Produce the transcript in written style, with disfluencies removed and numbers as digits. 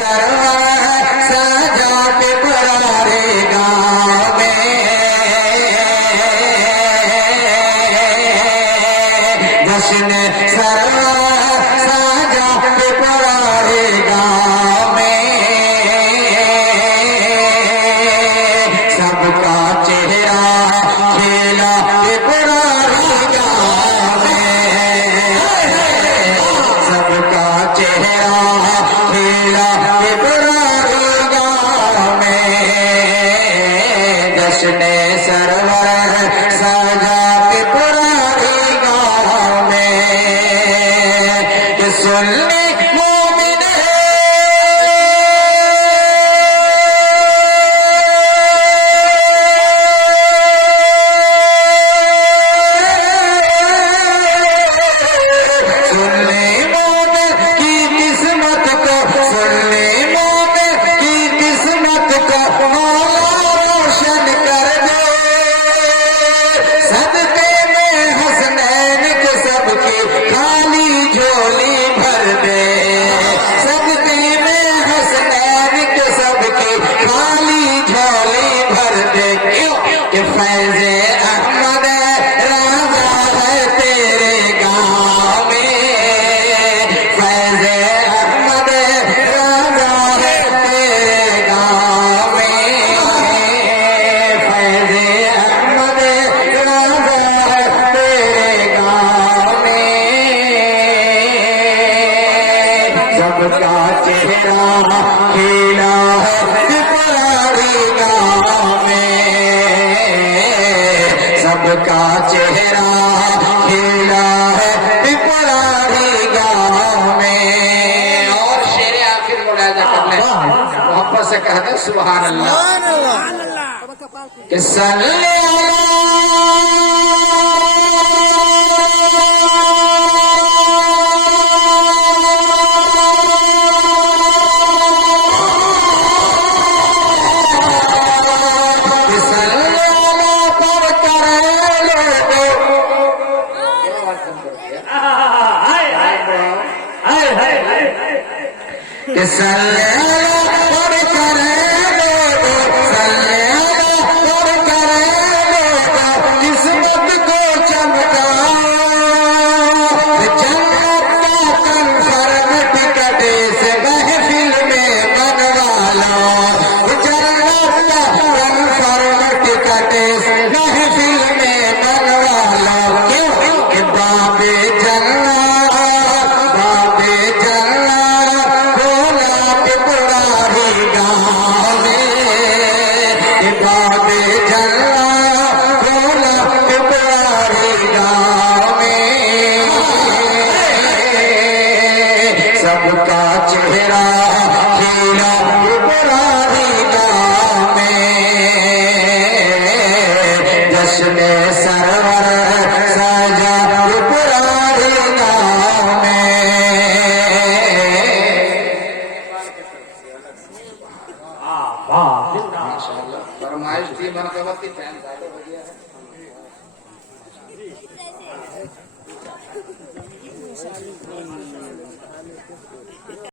सजा के पुरारे गाँव में जश्न सजा के पुरारे गाँव में सबका चेहरा खेला के पुरारे गाँव में सबका चेहरा खेला के पुरारे गाँव में जश्न सरवर सजा के पुरारे गाँव में कि सुनने मोमिन सुनने मोमिन की किस्मत को सुनने मोमिन की किस्मत को मौला रोशन कर दे सदके में हसनैन के सबकी खाली झोली भर दे सदके में हसनैन के सबकी खाली झोली भर दे क्यों कि फैज़े अहमद राजा है तेरे गाँव में फैज़े अहमद राजा है तेरे गाँव में फैज़े अहमद राजा है तेरे गाँव में सबका चेहरा खिला है पुराने गाँव में सबका चेहरा खिला है पुराने गाँव में और शेरे आखिर मुलाजा कर ले मोहब्बत से कहते सुभान अल्लाह कि सल्ले कि सल्ले और करे लोगो सल्ले और करे लोगो किस्मत को चमकाओ जन्नत का कन्फर्म टिकट से महफिल में बनवा लो जन्नत का कन्फर्म टिकट से महफिल में बनवा लो क्यों कि बाबे जन्नत भोला के पुराने गाँव में बाबे जन्नत भोला के पुराने गाँव में सबका चेहरा खिला के पुराने गाँव में जश्न सरवर सजा के पुराने गाँव में फरमाइश थी मनकबत की फैन ज्यादा हो गया है